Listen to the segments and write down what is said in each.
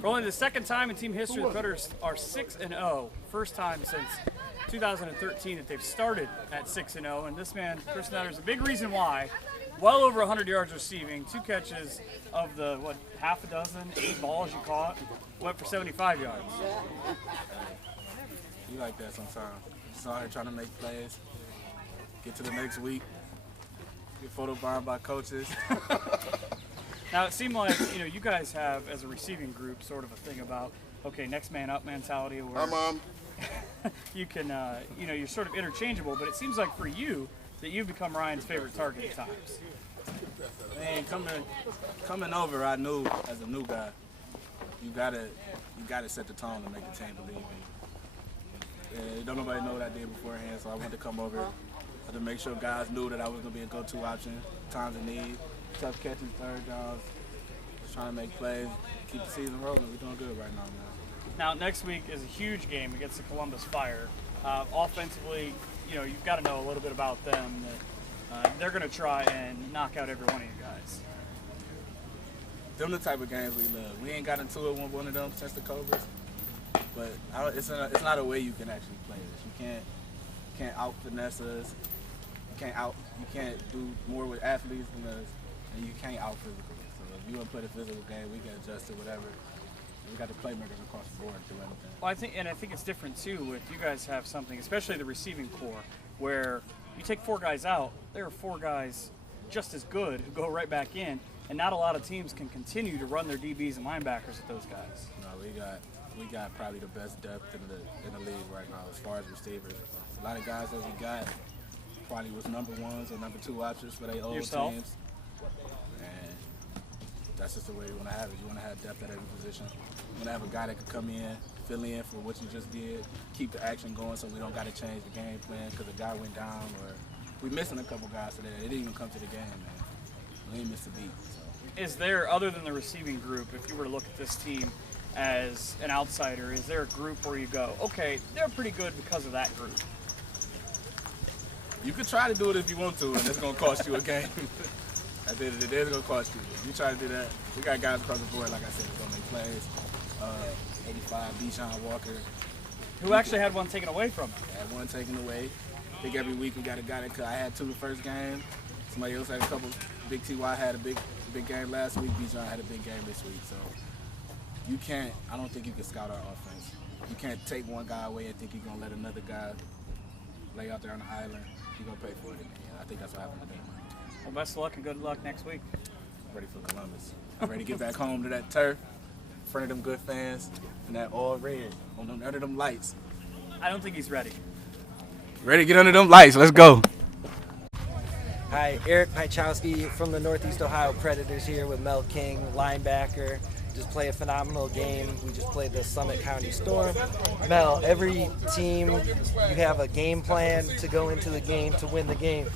For only the second time in team history, the Predators are 6-0. First time since 2013 that they've started at 6-0. And this man, Chris Nutter, is a big reason why. Well over 100 yards receiving, 2 catches of the, half a dozen, 8 balls you caught, went for 75 yards. You like that sometimes. Just out here trying to make plays, get to the next week, get photobombed by coaches. Now, it seemed like, you guys have, as a receiving group, sort of a thing about, okay, next man up mentality where Hi, Mom. you can, you're sort of interchangeable, but it seems like for you that you've become Ryan's favorite target at times. Man, coming over, I knew as a new guy, you gotta set the tone to make the team believe in you. Don't nobody know what I did beforehand, so I wanted to come over to make sure guys knew that I was gonna be a go-to option, times of need, tough catches, third downs, just trying to make plays, keep the season rolling. We're doing good right now, man. Now, next week is a huge game against the Columbus Fire. Offensively, you've got to know a little bit about them. That they're going to try and knock out every one of you guys. Them the type of games we love. We ain't got into it with one of them since the Cobras, but it's not a way you can actually play this. You can't out finesse us. You can't do more with athletes than us, and you can't out physical. So if you want to play a physical game, we can adjust to whatever. We got the playmakers across the board to do anything. Well, I think it's different too. With you guys have something, especially the receiving core, where you take 4 guys out, there are 4 guys just as good who go right back in, and not a lot of teams can continue to run their DBs and linebackers at those guys. No, we got probably the best depth in the league right now as far as receivers. A lot of guys that we got probably was number 1s or number 2 options for their old Yourself? teams. And that's just the way you want to have it. You want to have depth at every position. You want to have a guy that can come in, fill in for what you just did, keep the action going so we don't got to change the game plan because a guy went down or we missing a couple guys today. They didn't even come to the game, man. We ain't missed a beat. So. Is there, other than the receiving group, if you were to look at this team as an outsider, is there a group where you go, okay, they're pretty good because of that group? You can try to do it if you want to, and it's going to cost you a game. At the end of the day, it's going to cost you. If you try to do that, we got guys across the board, like I said, that's going to make plays. 85, Bijan Walker. Who actually had one taken away from him. Had one taken away. I think every week we got a guy that I had 2 the first game. Somebody else had a couple. Big T.Y. had a big game last week. Bijan had a big game this week. So you can't, I don't think you can scout our offense. You can't take one guy away and think you're going to let another guy lay out there on the island. You're going to pay for it. And I think that's what happened today. Well, best of luck and good luck next week. I'm ready for Columbus. I'm ready to get back home to that turf, in front of them good fans, and that all red, under them lights. I don't think he's ready. Ready to get under them lights. Let's go. Hi, Eric Pychowski from the Northeast Ohio Predators here with Mel King, linebacker. Just play a phenomenal game. We just played the Summit County Storm. Mel, every team, you have a game plan to go into the game to win the game.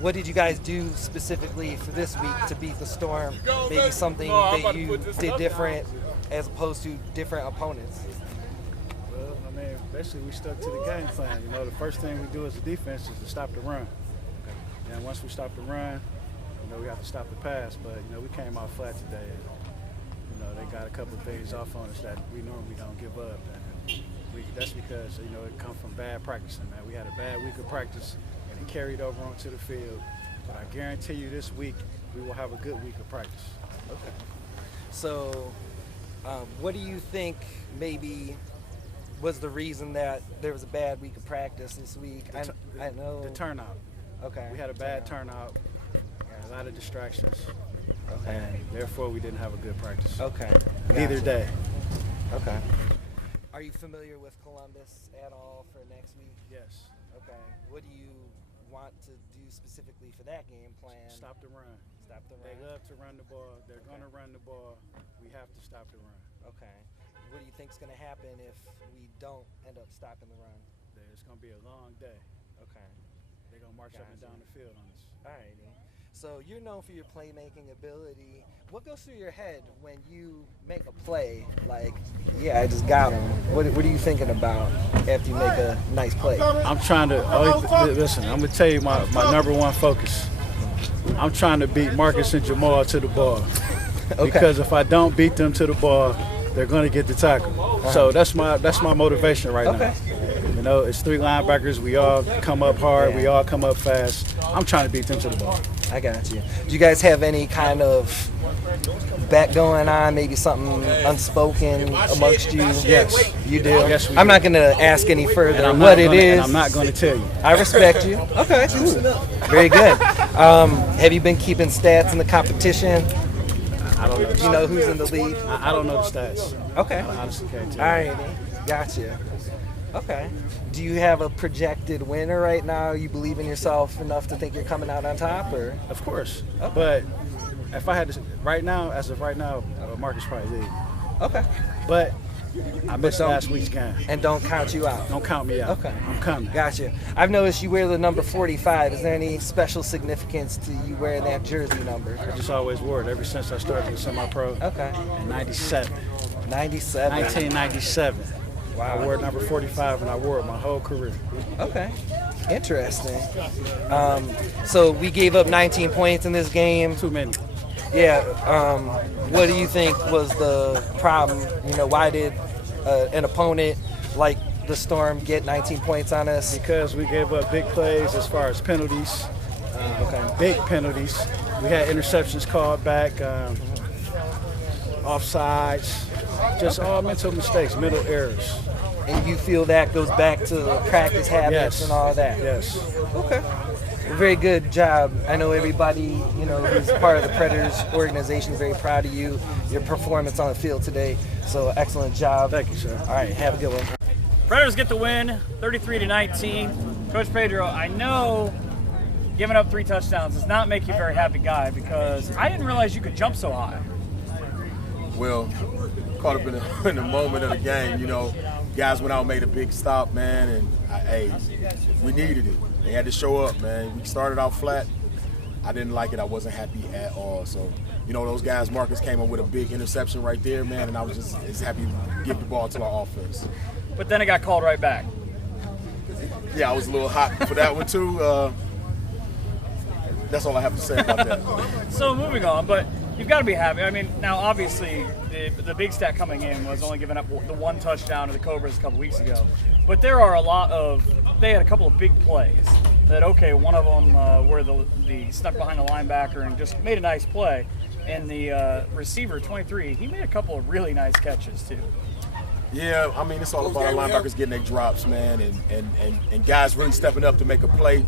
What did you guys do specifically for this week to beat the Storm? Maybe something that you did different as opposed to different opponents? Well, basically we stuck to the game plan. The first thing we do as a defense is to stop the run. And once we stop the run, we have to stop the pass. But, we came out flat today. They got a couple of things off on us that we normally don't give up. And that's because, it comes from bad practicing, man. We had a bad week of practice and it carried over onto the field. But I guarantee you this week we will have a good week of practice. Okay. So what do you think maybe was the reason that there was a bad week of practice this week? I know the turnout. Okay. We had a bad turnout, a lot of distractions, okay. And therefore we didn't have a good practice. Okay. Either day. Okay. Are you familiar with Columbus at all for next week? Yes. Okay. What do you want to do specifically for that game plan? Stop the run. Stop the run. They love to run the ball. They're going to run the ball. We have to stop the run. Okay. What do you think is going to happen if we don't end up stopping the run? It's going to be a long day. Okay. They're going to march up and down the field on us. All righty. So you're known for your playmaking ability. What goes through your head when you make a play? Like, yeah, I just got him. What are you thinking about after you make a nice play? I'm trying to, listen, I'm going to tell you my number one focus. I'm trying to beat Marcus and Jamal to the ball. Okay. Because if I don't beat them to the ball, they're going to get the tackle. So that's my motivation right now. You know, it's 3 linebackers. We all come up hard. We all come up fast. I'm trying to beat them to the ball. I got you. Do you guys have any kind of bet going on? Maybe something unspoken amongst you? Yes. You do? Yes, we I'm do. not going to ask any further And what it is. And I'm not going to tell you. I respect you. Okay, cool. Very good. Have you been keeping stats in the competition? I don't know. Do you know who's in the lead? I don't know the stats. Okay. I honestly can't tell All you. right. Gotcha. Okay. Do you have a projected winner right now? You believe in yourself enough to think you're coming out on top, or? Of course. Okay. But if I had to, as of right now, Marcus probably lead. Okay. But I missed last week's game. And don't count you out. Don't count me out. Okay. I'm coming. Gotcha. I've noticed you wear the number 45. Is there any special significance to you wearing that jersey number? I just always wore it ever since I started in semi-pro Okay. in 97. 97. 1997. Wow. I wore number 45 and I wore it my whole career. Okay. Interesting. So we gave up 19 points in this game. Too many. Yeah. What do you think was the problem? You know, why did an opponent like the Storm get 19 points on us? Because we gave up big plays as far as penalties. Big penalties. We had interceptions called back, offsides, just all mental mistakes, mental errors. And you feel that goes back to practice habits Yes. and all that? Yes. Okay. Very good job. I know everybody, you know, who's part of the Predators organization is very proud of you, your performance on the field today. So excellent job. Thank you, sir. All right, have a good one. Predators get the win, 33-19. Coach Pedro, I know giving up 3 touchdowns does not make you a very happy guy, because I didn't realize you could jump so high. Well, caught up in the moment of the game, you know. Guys went out and made a big stop, man, and we needed it. They had to show up, man. We started out flat. I didn't like it. I wasn't happy at all. So, you know, those guys, Marcus came up with a big interception right there, man, and I was just happy to give the ball to our offense. But then it got called right back. Yeah, I was a little hot for that one, too. That's all I have to say about that. So moving on, but you've got to be happy. I mean, now obviously the big stat coming in was only giving up the 1 touchdown to the Cobras a couple weeks ago. But there are they had a couple of big plays that, okay, one of them where the stuck behind the linebacker and just made a nice play. And the receiver, 23, he made a couple of really nice catches too. Yeah, I mean, it's all about our linebackers getting their drops, man, and guys really stepping up to make a play.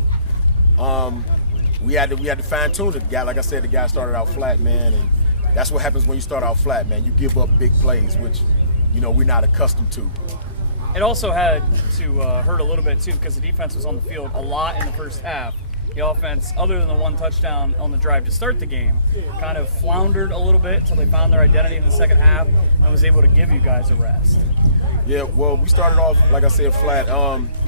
We had to fine tune the guy. Like I said, the guy started out flat, man, and that's what happens when you start out flat, man. You give up big plays, which, you know, we're not accustomed to. It also had to hurt a little bit too, because the defense was on the field a lot in the first half. The offense, other than the 1 touchdown on the drive to start the game, kind of floundered a little bit until they found their identity in the second half and was able to give you guys a rest. Yeah, well, we started off, like I said, flat.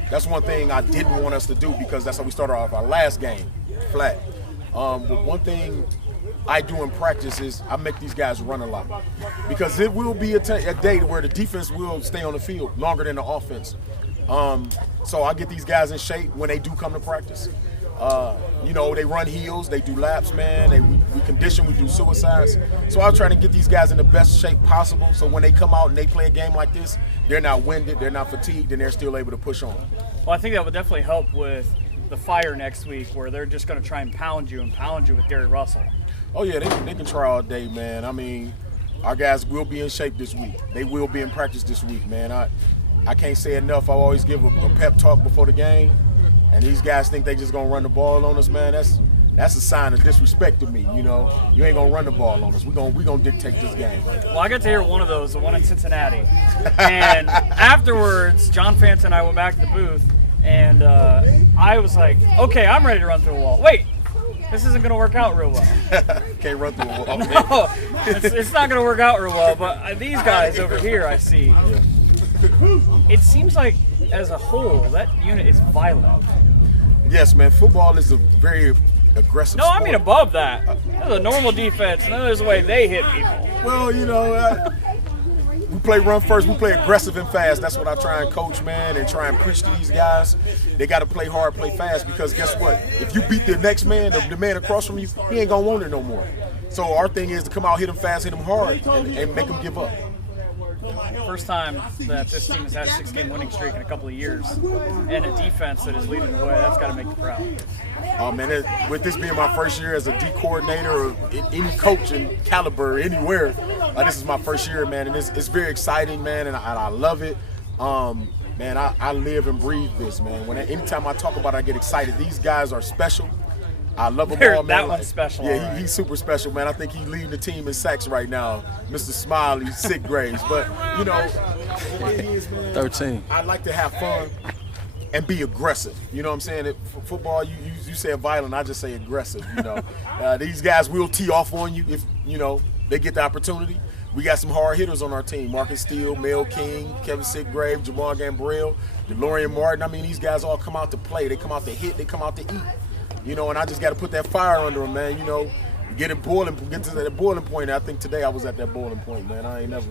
That's one thing I didn't want us to do, because that's how we started off our last game, flat. But one thing I do in practice is I make these guys run a lot, because it will be a day where the defense will stay on the field longer than the offense. So I get these guys in shape when they do come to practice. You know, they run heels, they do laps, man. We condition, we do suicides. So I'll try to get these guys in the best shape possible, so when they come out and they play a game like this, they're not winded, they're not fatigued, and they're still able to push on. Well, I think that would definitely help with the Fire next week, where they're just going to try and pound you with Gary Russell. Oh yeah, they can try all day, man. I mean, our guys will be in shape this week. They will be in practice this week, man. I can't say enough. I always give a pep talk before the game, and these guys think they just gonna run the ball on us, man. That's a sign of disrespect to me. You know, you ain't gonna run the ball on us. We gonna dictate this game. Well, I got to hear one of those, the one in Cincinnati, and afterwards, John Fanta and I went back to the booth, and I was like, okay, I'm ready to run through a wall. Wait, this isn't going to work out real well. Can't run through a wall. No, it's not going to work out real well, but these guys over here I see, it seems like as a whole, that unit is violent. Yes, man, football is a very aggressive No, sport. I mean above that. There's a normal defense, and then there's the way they hit people. Well, you know, we play run first. We play aggressive and fast. That's what I try and coach, man, and try and preach to these guys. They got to play hard, play fast, because guess what? If you beat the next man, the man across from you, he ain't going to want it no more. So our thing is to come out, hit him fast, hit him hard, and make him give up. First time that this team has had a 6-game winning streak in a couple of years, and a defense that is leading the way. That's got to make you proud. Oh man, with this being my first year as a D coordinator or any coach in caliber anywhere, this is my first year, man, and it's very exciting, man, and I love it. Man, I live and breathe this, man. Anytime I talk about it, I get excited. These guys are special. I love them all, man. That one's special. Yeah, he's super special, man. I think he's leading the team in sacks right now. Mr. Smiley, sick grades. But, you know, it is, man. 13. I like to have fun and be aggressive. You know what I'm saying? Football, you say violent, I just say aggressive, you know. These guys will tee off on you if, you know, they get the opportunity. We got some hard hitters on our team. Marcus Steele, Mel King, Kevin Sitgrave, Jamal Gambrell, DeLorean Martin. I mean, these guys all come out to play. They come out to hit. They come out to eat. You know, and I just got to put that fire under them, man. You know, get to that boiling point. I think today I was at that boiling point, man. I ain't never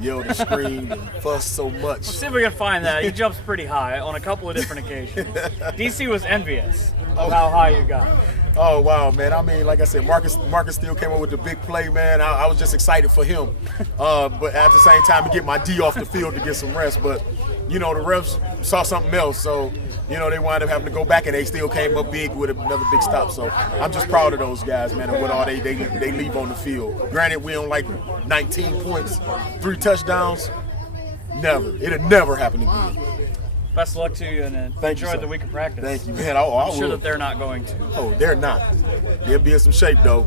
yelled and screamed and fussed so much. Let's see if we can find that. He jumps pretty high on a couple of different occasions. DC was envious of how high you got. Oh, wow, man. I mean, like I said, Marcus still came up with the big play, man. I was just excited for him. But at the same time, to get my D off the field to get some rest. But, you know, the refs saw something else. So, you know, they wound up having to go back, and they still came up big with another big stop. So I'm just proud of those guys, man, and what all they leave on the field. Granted, we don't like 19 points, 3 touchdowns. Never. It'll never happen again. Best of luck to you, and enjoy the week of practice. Thank you, man. I'm sure that they're not going to. Oh, they're not. They'll be in some shape, though.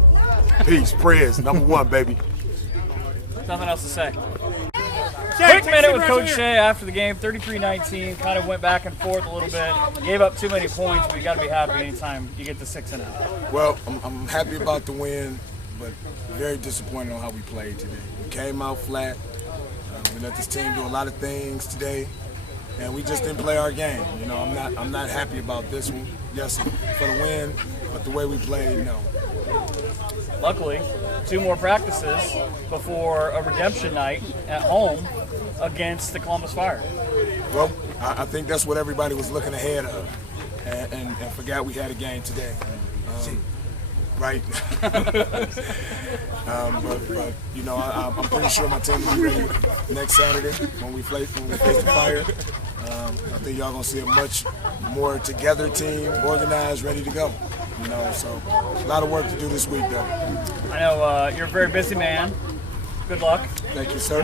Peace, prayers, #1, baby. Nothing else to say. Quick minute with Coach Shea after the game, 33-19. Kind of went back and forth a little bit. Gave up too many points, but you got to be happy anytime you get to 6-0. Well, I'm happy about the win, but very disappointed on how we played today. We came out flat. We let this team do a lot of things today, and we just didn't play our game. You know, I'm not happy about this one. Yes, for the win, but the way we played, no. Luckily, 2 more practices before a redemption night at home against the Columbus Fire. Well, I think that's what everybody was looking ahead of, and forgot we had a game today. Right. but you know, I'm pretty sure my team will be ready next Saturday when we face the Fire. I think y'all gonna see a much more together team, organized, ready to go. You know, so a lot of work to do this week, though. I know you're a very busy man. Good luck. Thank you, sir.